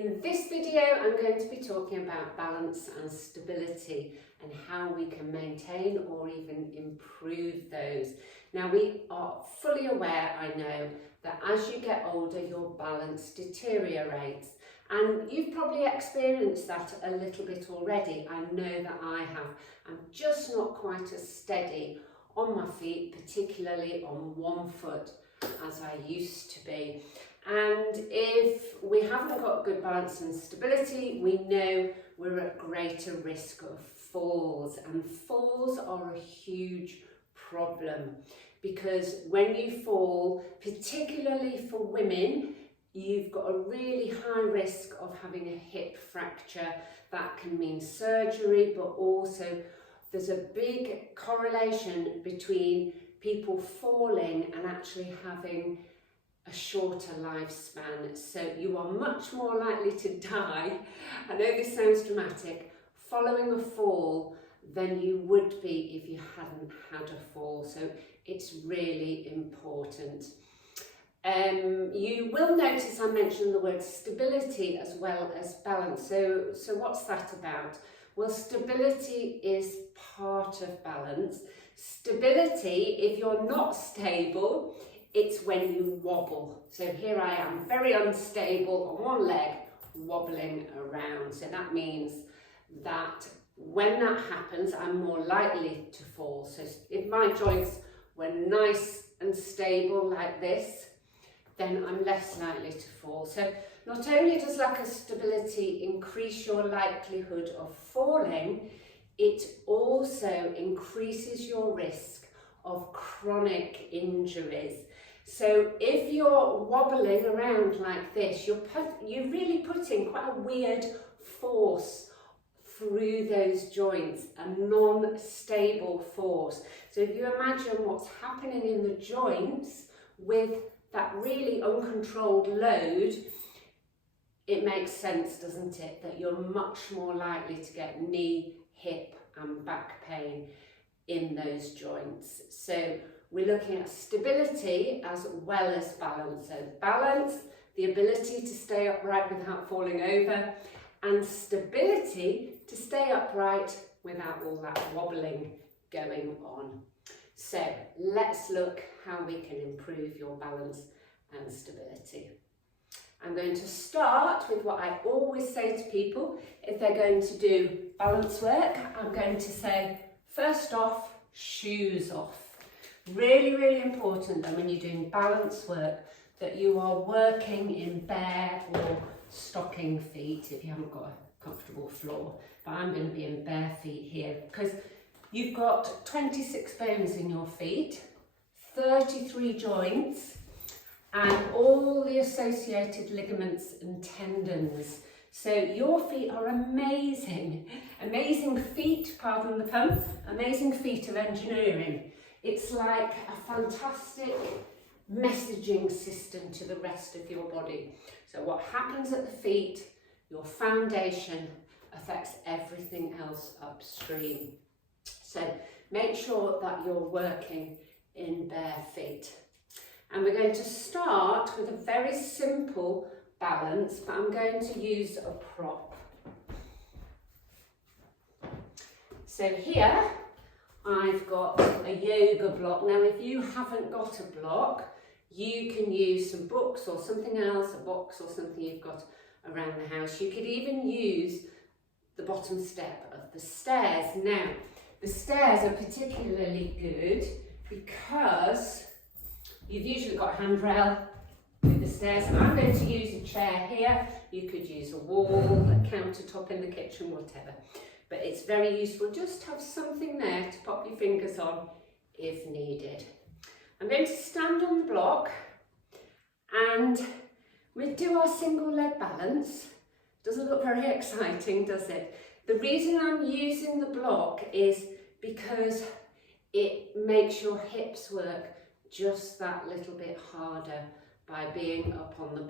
In this video, I'm going to be talking about balance and stability and how we can maintain or even improve those. Now, we are fully aware, I know, that as you get older, your balance deteriorates. And you've probably experienced that a little bit already. I know that I have. I'm just not quite as steady on my feet, particularly on one foot, as I used to be. And if we haven't got good balance and stability, we know we're at greater risk of falls. And falls are a huge problem because when you fall, particularly for women, you've got a really high risk of having a hip fracture. That can mean surgery, but also there's a big correlation between people falling and actually having a shorter lifespan. So you are much more likely to die, I know this sounds dramatic, following a fall than you would be if you hadn't had a fall. So it's really important. You will notice I mentioned the word stability as well as balance. So what's that about? Well, stability is part of balance. Stability, if you're not stable, it's when you wobble. So here I am, very unstable on one leg, wobbling around. So that means that when that happens, I'm more likely to fall. So if my joints were nice and stable like this, then I'm less likely to fall. So not only does lack of stability increase your likelihood of falling, it also increases your risk of chronic injuries. So if you're wobbling around like this, you're really putting quite a weird force through those joints, a non-stable force. So if you imagine what's happening in the joints with that really uncontrolled load, it makes sense, doesn't it, that you're much more likely to get knee, hip and back pain in those joints. So we're looking at stability as well as balance. So balance, the ability to stay upright without falling over, and stability to stay upright without all that wobbling going on. So let's look how we can improve your balance and stability. I'm going to start with what I always say to people if they're going to do balance work. I'm going to say, first off, shoes off. Really, really important that when you're doing balance work that you are working in bare or stocking feet if you haven't got a comfortable floor. But I'm going to be in bare feet here because you've got 26 bones in your feet, 33 joints, and all the associated ligaments and tendons. So your feet are amazing. Amazing feet, pardon the pun, amazing feat of engineering. It's like a fantastic messaging system to the rest of your body. So what happens at the feet, your foundation, affects everything else upstream. So make sure that you're working in bare feet. And we're going to start with a very simple balance, but I'm going to use a prop. So here I've got a yoga block. Now if you haven't got a block, you can use some books or something else, a box or something you've got around the house. You could even use the bottom step of the stairs. Now, the stairs are particularly good because you've usually got a handrail with the stairs. I'm going to use a chair here. You could use a wall, a countertop in the kitchen, whatever. But it's very useful just to have something there to pop your fingers on if needed. I'm going to stand on the block and we'll do our single leg balance. Doesn't look very exciting, does it? The reason I'm using the block is because it makes your hips work just that little bit harder by being up on the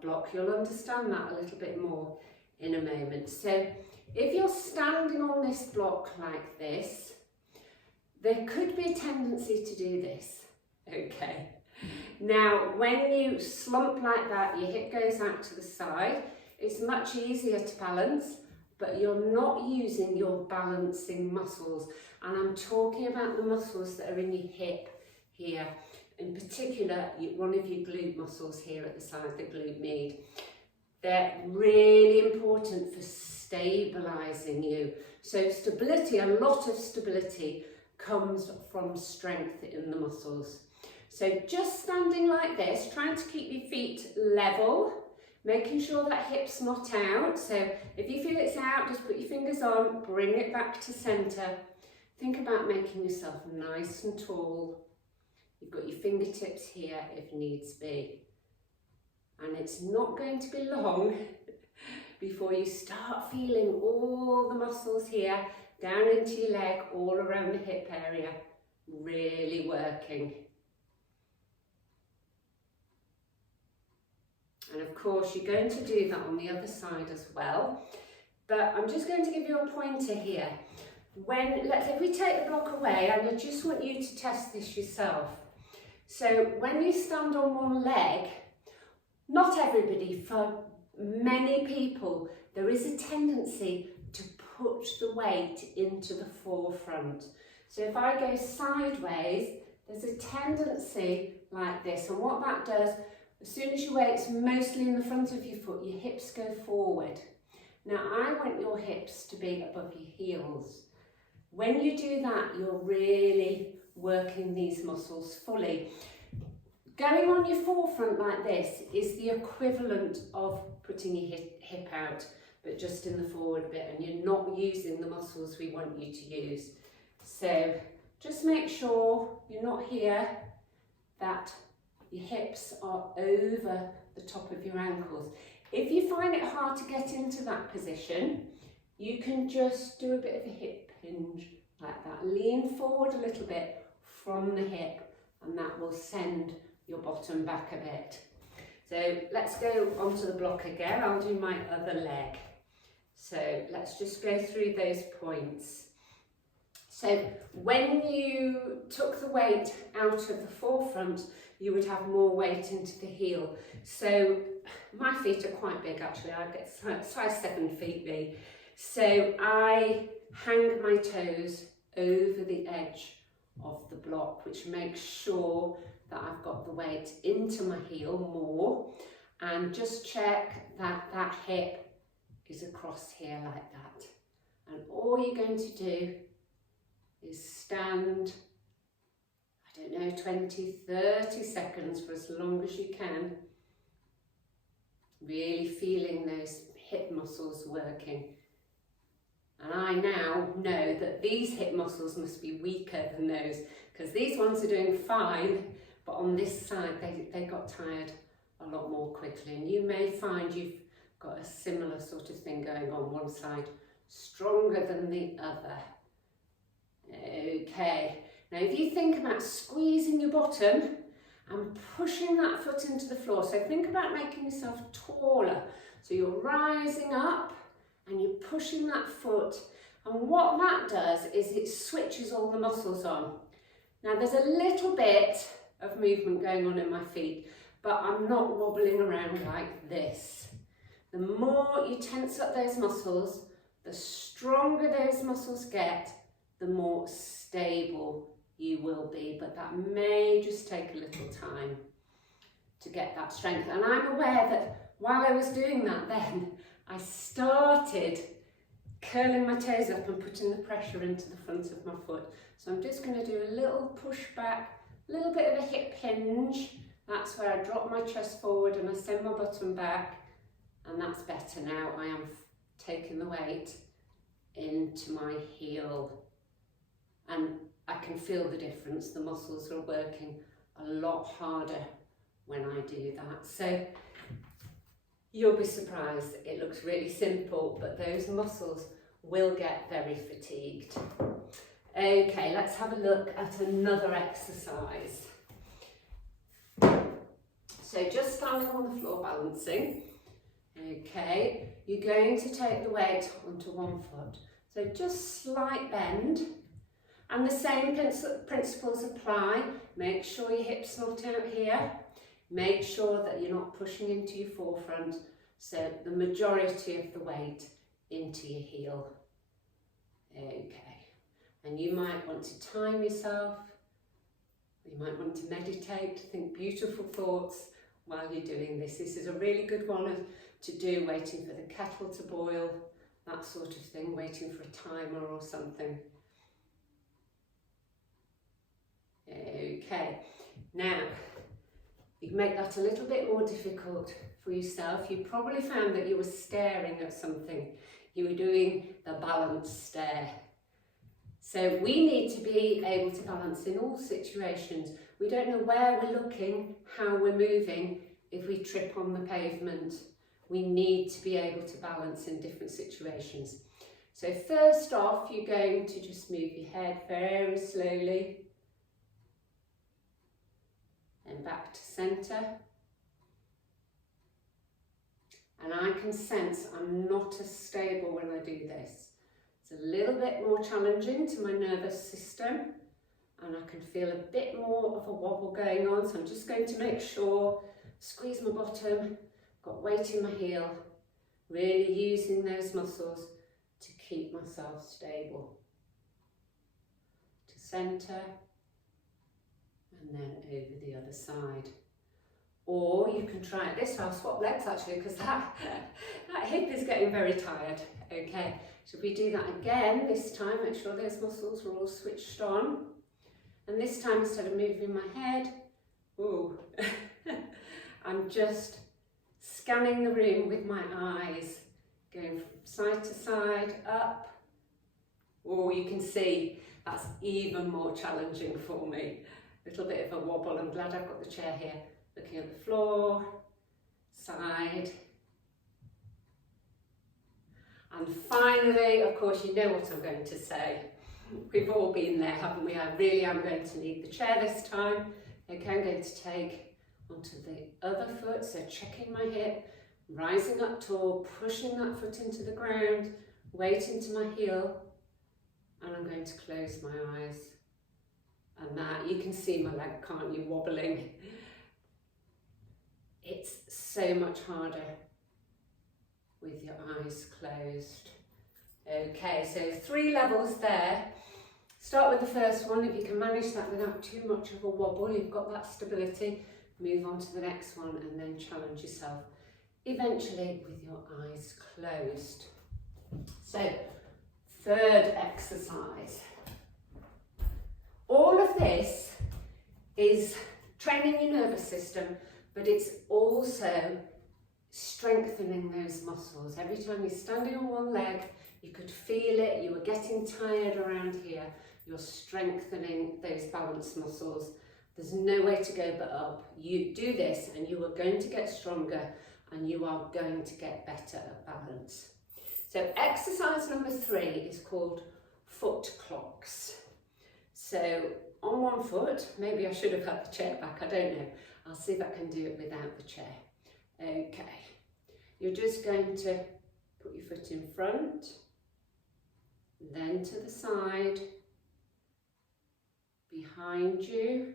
block. You'll understand that a little bit more in a moment. So if you're standing on this block like this, there could be a tendency to do this. Okay. Now, when you slump like that, your hip goes out to the side, It's much easier to balance, but you're not using your balancing muscles. And I'm talking about the muscles that are in your hip here. In particular, one of your glute muscles here at the side, the glute med. They're really important for stabilising you. So stability, a lot of stability comes from strength in the muscles. So just standing like this, trying to keep your feet level, making sure that hip's not out. So if you feel it's out, just put your fingers on, bring it back to centre. Think about making yourself nice and tall. You've got your fingertips here if needs be. And it's not going to be long before you start feeling all the muscles here down into your leg, all around the hip area, really working. And of course, you're going to do that on the other side as well. But I'm just going to give you a pointer here. If we take the block away, and I just want you to test this yourself. So when you stand on one leg, not everybody, for many people, there is a tendency to put the weight into the forefront. So if I go sideways, there's a tendency like this. And what that does, as soon as your weight's mostly in the front of your foot, your hips go forward. Now, I want your hips to be above your heels. When you do that, you're really working these muscles fully. Going on your forefront like this is the equivalent of putting your hip out, but just in the forward bit, and you're not using the muscles we want you to use. So just make sure you're not here, that your hips are over the top of your ankles. If you find it hard to get into that position, you can just do a bit of a hip hinge like that. Lean forward a little bit from the hip, and that will send your bottom back a bit. So let's go onto the block again. I'll do my other leg. So let's just go through those points. So when you took the weight out of the forefront, you would have more weight into the heel. So my feet are quite big actually. I get size 7 feet me. So I hang my toes over the edge of the block, which makes sure that I've got the weight into my heel more, and just check that that hip is across here like that. And all you're going to do is stand, I don't know, 20, 30 seconds for as long as you can, really feeling those hip muscles working. And I now know that these hip muscles must be weaker than those, because these ones are doing fine, but on this side they got tired a lot more quickly. And you may find you've got a similar sort of thing going on, one side stronger than the other. Okay, now if you think about squeezing your bottom and pushing that foot into the floor, so think about making yourself taller. So you're rising up and you're pushing that foot, and what that does is it switches all the muscles on. Now there's a little bit of movement going on in my feet, but I'm not wobbling around like this. The more you tense up those muscles, the stronger those muscles get, the more stable you will be, but that may just take a little time to get that strength. And I'm aware that while I was doing that then, I started curling my toes up and putting the pressure into the front of my foot. So I'm just going to do a little push back, a little bit of a hip hinge. That's where I drop my chest forward and I send my bottom back, and that's better now. I am taking the weight into my heel, and I can feel the difference. The muscles are working a lot harder when I do that. So you'll be surprised. It looks really simple, but those muscles will get very fatigued. Okay, let's have a look at another exercise. So just standing on the floor balancing. Okay, you're going to take the weight onto one foot. So just slight bend, and the same principles apply. Make sure your hips not out here. Make sure that you're not pushing into your forefront. So the majority of the weight into your heel. Okay, and you might want to time yourself. You might want to meditate, think beautiful thoughts while you're doing this. This is a really good one to do, waiting for the kettle to boil, that sort of thing, waiting for a timer or something. Okay, now you can make that a little bit more difficult for yourself. You probably found that you were staring at something. You were doing the balance stare. So we need to be able to balance in all situations. We don't know where we're looking, how we're moving, if we trip on the pavement. We need to be able to balance in different situations. So first off, you're going to just move your head very slowly and back to centre. And I can sense I'm not as stable when I do this. It's a little bit more challenging to my nervous system, and I can feel a bit more of a wobble going on. So I'm just going to make sure, squeeze my bottom, got weight in my heel, really using those muscles to keep myself stable. To centre, and then over the other side. Or you can try it this way. I'll swap legs actually, because that hip is getting very tired. Okay, so if we do that again this time, make sure those muscles are all switched on. And this time, instead of moving my head, ooh, I'm just scanning the room with my eyes, going from side to side, up. Oh, you can see that's even more challenging for me. A little bit of a wobble. I'm glad I've got the chair here. Looking at the floor, side. And finally, of course, you know what I'm going to say. We've all been there, haven't we? I really am going to need the chair this time. Okay, I'm going to take onto the other foot, so checking my hip, rising up tall, pushing that foot into the ground, weight into my heel, and I'm going to close my eyes. And that, you can see my leg, can't you, wobbling. It's so much harder with your eyes closed. Okay, so 3 levels there. Start with the first one. If you can manage that without too much of a wobble, you've got that stability, move on to the next one and then challenge yourself, eventually with your eyes closed. So, third exercise. All of this is training your nervous system, but it's also strengthening those muscles. Every time you're standing on one leg, you could feel it, you were getting tired around here, you're strengthening those balance muscles. There's no way to go but up. You do this and you are going to get stronger and you are going to get better at balance. So exercise number 3 is called foot clocks. So on one foot, maybe I should have had the chair back, I don't know. I'll see if I can do it without the chair. Okay, you're just going to put your foot in front, then to the side, behind you,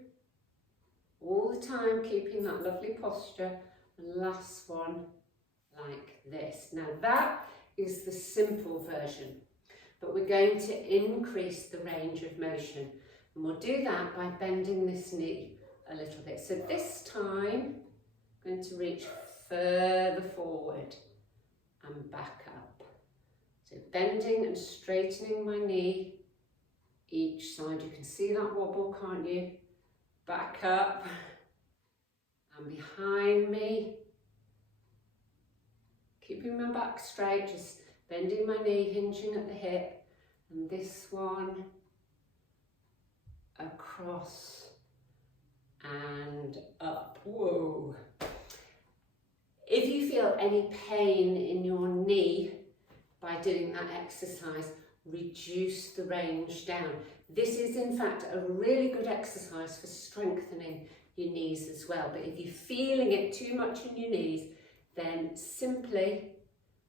all the time keeping that lovely posture, and last one like this. Now that is the simple version, but we're going to increase the range of motion, and we'll do that by bending this knee a little bit. So this time, I'm going to reach further forward and back up. So bending and straightening my knee each side. You can see that wobble, can't you? Back up and behind me. Keeping my back straight, just bending my knee, hinging at the hip. And this one across and up. Whoa. If you feel any pain in your knee by doing that exercise, reduce the range down. This is in fact a really good exercise for strengthening your knees as well. But if you're feeling it too much in your knees, then simply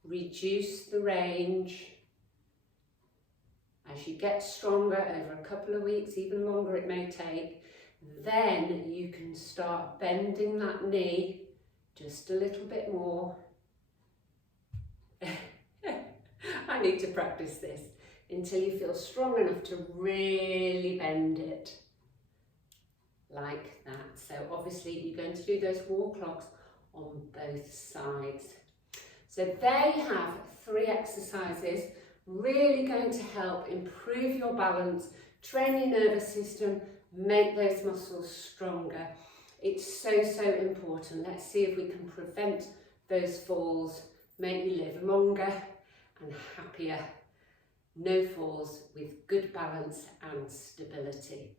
reduce the range. As you get stronger over a couple of weeks, even longer it may take, then you can start bending that knee just a little bit more need to practice this until you feel strong enough to really bend it. Like that. So obviously you're going to do those wall clogs on both sides. So there you have 3 exercises really going to help improve your balance, train your nervous system, make those muscles stronger. It's so important. Let's see if we can prevent those falls, make you live longer and happier. No falls with good balance and stability.